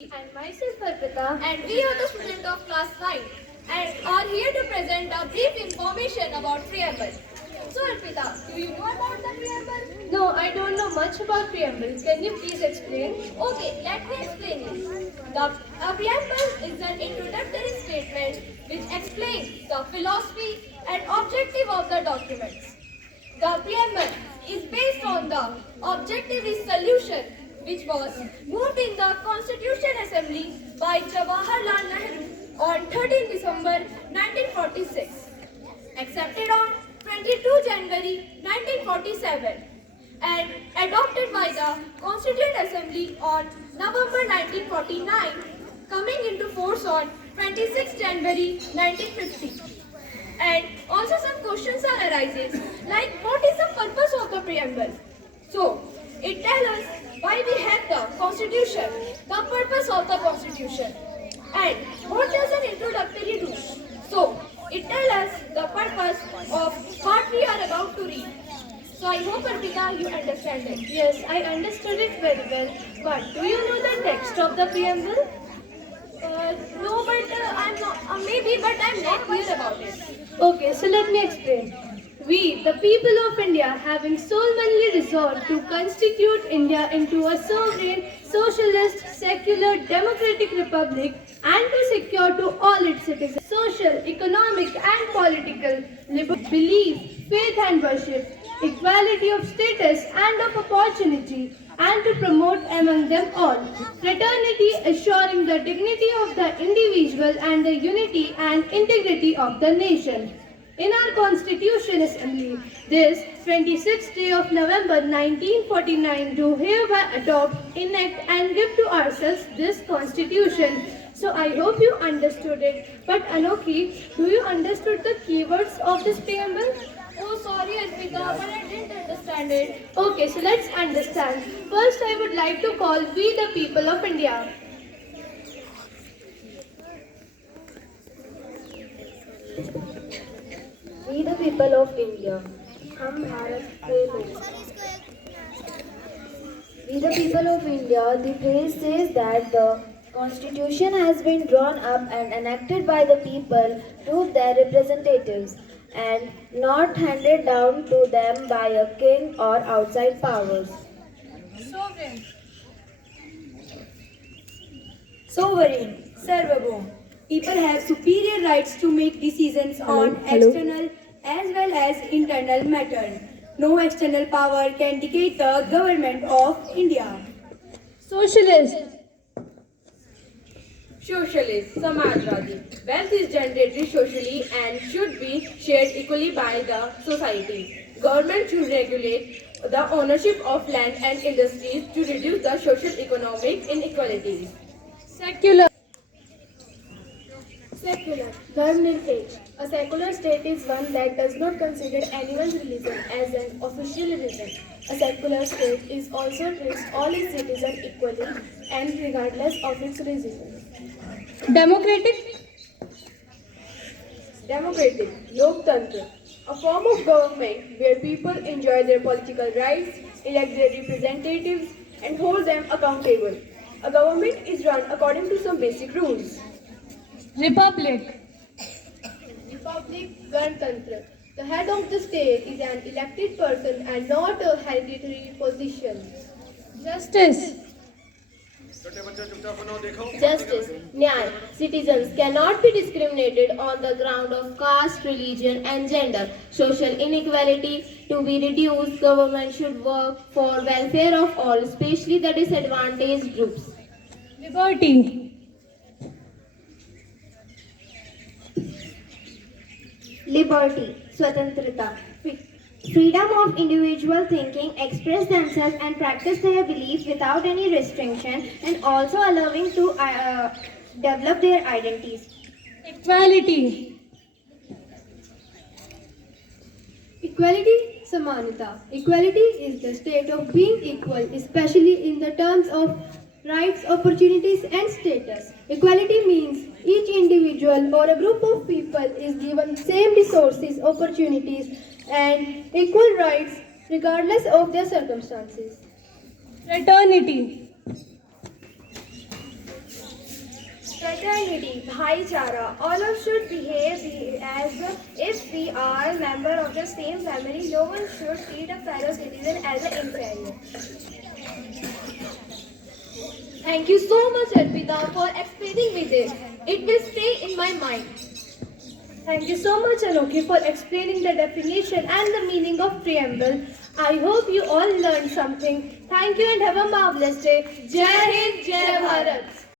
And myself Arpita. And we are the students of class 9 and are here to present a brief information about preamble. So Arpita, do you know about the preamble? No, I don't know much about preamble. Can you please explain? Okay, let me explain it. A preamble is an introductory statement which explains the philosophy and objective of the documents. The preamble is based on the objectivist solution which was moved in the Constitution Assembly by Jawaharlal Nehru on 13 December 1946, accepted on 22 January 1947 and adopted by the Constituent Assembly on November 1949, coming into force on 26 January 1950. And also some questions are arising like what is the purpose of the preamble? So it tells us why we have the constitution, the purpose of the constitution, and what does an introductory do? So it tells us the purpose of what we are about to read. So I hope Arpita you understand it. Yes, I understood it very well. But do you know the text of the preamble? No, but I'm not. Maybe, but I'm not clear about it. Okay, so let me explain. We, the people of India, having solemnly resolved to constitute India into a sovereign, socialist, secular, democratic republic and to secure to all its citizens social, economic and political liberty, belief, faith and worship, equality of status and of opportunity, and to promote among them all fraternity, assuring the dignity of the individual and the unity and integrity of the nation. In our Constitution Assembly, this 26th day of November 1949, do hereby adopt, enact and give to ourselves this Constitution. So I hope you understood it. But Anoki, do you understood the keywords of this preamble? Oh, sorry Arpita, but I didn't understand it. Okay, so let's understand. First, I would like to call we the people of India. We the people of India, हम भारत के लोग. We the people of India, the phrase says that the constitution has been drawn up and enacted by the people to their representatives and not handed down to them by a king or outside powers. Sovereign. Sovereign, Sarvabhaum. People have superior rights to make decisions on external as well as internal matters. No external power can dictate the government of India. Socialist. Socialist, Samajwadi. Wealth is generated socially and should be shared equally by the society. Government should regulate the ownership of land and industries to reduce the social economic inequalities. Secular. Secular, learned. A secular state is one that does not consider anyone's religion as an official religion. A secular state is also treats all its citizens equally and regardless of its religion. Democratic. Democratic, Loktantra, a form of government where people enjoy their political rights, elect their representatives, and hold them accountable. A government is run according to some basic rules. Republic. Republic, Ganatantra. The head of the state is an elected person and not a hereditary position. Justice. Justice, Nyaya. Citizens cannot be discriminated on the ground of caste, religion and gender. Social inequality to be reduced, government should work for welfare of all, especially the disadvantaged groups. Liberty. Liberty, Swatantrata, freedom of individual thinking, express themselves and practice their belief without any restriction and also allowing to develop their identities. Equality. Equality, Samanata. Equality is the state of being equal, especially in the terms of rights, opportunities and status. Equality means each individual or a group of people is given same resources, opportunities and equal rights regardless of their circumstances. Fraternity. Fraternity, bhaichara, all of should behave as if we are member of the same family. No one should treat a fellow citizen as an inferior. Thank you so much, Arpita, for explaining me this. It will stay in my mind. Thank you so much, Anoki, for explaining the definition and the meaning of preamble. I hope you all learned something. Thank you and have a marvelous day. Jai Hind, Jai Bharat.